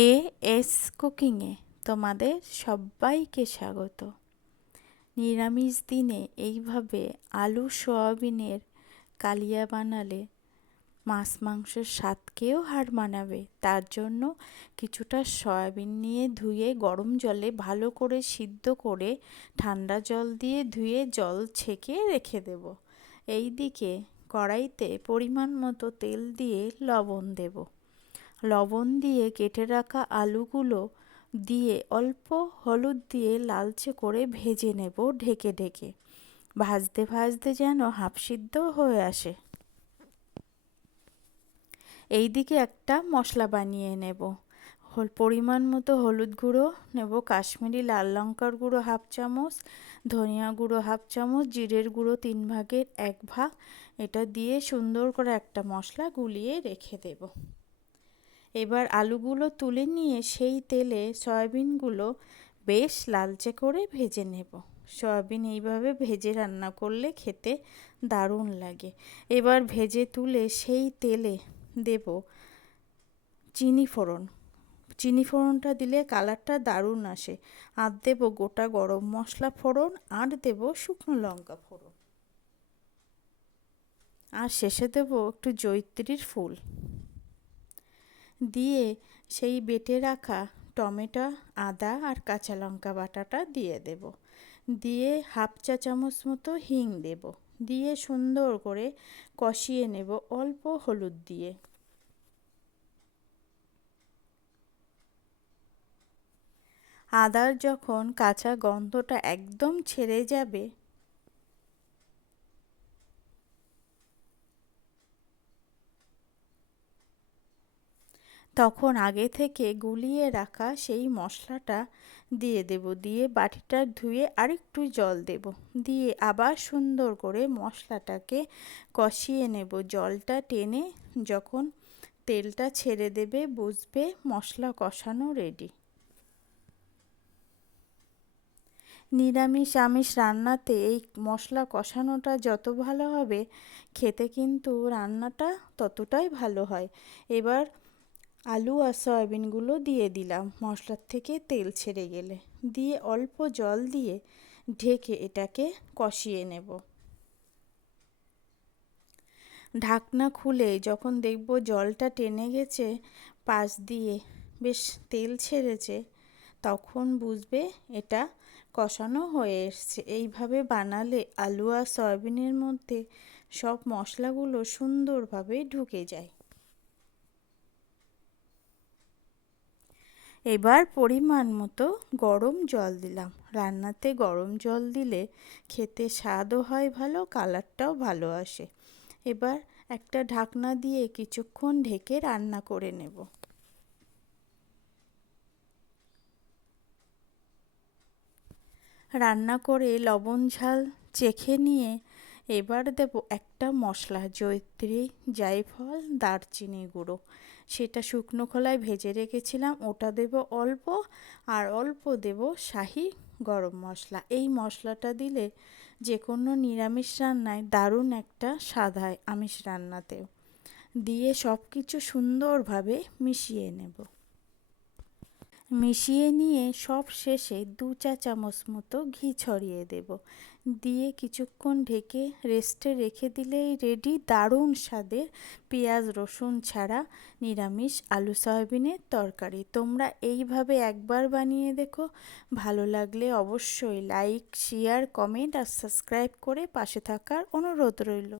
A S কুকিংয়ে তোমাদের সবাইকে স্বাগত। নিরামিষ দিনে এইভাবে আলু সয়াবিনের কালিয়া বানালে মাছ মাংসের স্বাদকেও হার মানাবে। তার জন্য কিছুটা সয়াবিন নিয়ে ধুয়ে গরম জলে ভালো করে সিদ্ধ করে ঠান্ডা জল দিয়ে ধুয়ে জল ছেঁকে রেখে দেব। এই দিকে কড়াইতে পরিমাণ মতো তেল দিয়ে লবণ দেবো। লবণ দিয়ে কেটে রাখা আলুগুলো দিয়ে অল্প হলুদ দিয়ে লালচে করে ভেজে নেব ঢেকে ঢেকে। ভাজতে ভাজতে যেন হাফ সিদ্ধ হয়ে আসে। এই দিকে একটা মশলা বানিয়ে নেব। পরিমাণ মতো হলুদ গুঁড়ো নেব, কাশ্মীরি লাল লঙ্কার গুঁড়ো হাফ চামচ, ধনিয়া গুঁড়ো হাফ চামচ, জিরের গুঁড়ো তিন ভাগের এক ভাগ। এটা দিয়ে সুন্দর করে একটা মশলা গুলিয়ে রেখে দেবো। এবার আলুগুলো তুলে নিয়ে সেই তেলে সয়াবিনগুলো বেশ লালচে করে ভেজে নেব। সয়াবিন এইভাবে ভেজে রান্না করলে খেতে দারুণ লাগে। এবার ভেজে তুলে সেই তেলে দেব চিনি ফোড়ন। চিনি ফোড়নটা দিলে কালারটা দারুণ আসে। আর দেব গোটা গরম মশলা ফোড়ন আর দেব শুকনো লঙ্কা ফোড়ন। আর শেষে দেব একটু জৈত্রীর ফুল। দিয়ে সেই বেটে রাখা টমেটো, আদা আর কাঁচা লঙ্কা বাটাটা দিয়ে দেব। দিয়ে হাফ চা চামচ মতো হিং দেব। দিয়ে সুন্দর করে কষিয়ে নেব অল্প হলুদ দিয়ে। আদার যখন কাঁচা গন্ধটা একদম ছেড়ে যাবে তখন আগে থেকে গুলিয়ে রাখা সেই মশলাটা দিয়ে দেব। দিয়ে বাটিটা ধুয়ে আরেকটু জল দেব। দিয়ে আবার সুন্দর করে মশলাটাকে কষিয়ে নেব। জলটা টেনে যখন তেলটা ছেড়ে দেবে, বুঝবে মশলা কষানো রেডি নিরামিষ আমিষ রান্নাতে এই মশলা কষানোটা যত ভালো হবে, খেতে কিন্তু রান্নাটা ততটাই ভালো হয়। এবার আলু আর সয়াবিনগুলো দিয়ে দিলাম। মশলার থেকে তেল ছেড়ে গেলে। দিয়ে অল্প জল দিয়ে ঢেকে এটাকে কষিয়ে নেব। ঢাকনা খুলে যখন দেখব জলটা টেনে গেছে পাশ দিয়ে বেশ তেল ছেড়েছে, তখন বুঝবে এটা কষানো হয়ে এসছে। এইভাবে বানালে আলু আর সয়াবিনের মধ্যে সব মশলাগুলো সুন্দরভাবে ঢুকে যায়। এবার পরিমাণ মতো গরম জল দিলাম। রান্নাতে গরম জল দিলে খেতে স্বাদও হয় ভালো, কালারটাও ভালো আসে। এবার একটা ঢাকনা দিয়ে কিছুক্ষণ ঢেকে রান্না করে নেব। রান্না করে লবণ, ঝাল চেখে নিয়ে এবার দেব একটা মশলা, জয়িত্রী, জায়ফল দারচিনি গুঁড়ো। সেটা শুকনো খোলায় ভেজে রেখেছিলাম। ওটা দেব অল্প আর অল্প দেব শাহি গরম মশলা। এই মশলাটা দিলে যে কোনো নিরামিষ রান্নায় দারুণ একটা স্বাদ হয় আমিষ রান্নাতেও। দিয়ে সব কিছু সুন্দরভাবে মিশিয়ে নেব। মিশিয়ে নিয়ে সব শেষে দু চা চামচ মতো ঘি ছড়িয়ে দেব। দিয়ে কিছুক্ষণ ঢেকে রেস্টে রেখে দিলেই রেডি দারুণ স্বাদের পেঁয়াজ, রসুন ছাড়া নিরামিষ আলু সয়াবিনের তরকারি। তোমরা এইভাবে একবার বানিয়ে দেখো। ভালো লাগলে অবশ্যই লাইক শেয়ার কমেন্ট আর সাবস্ক্রাইব করে পাশে থাকার অনুরোধ রইল।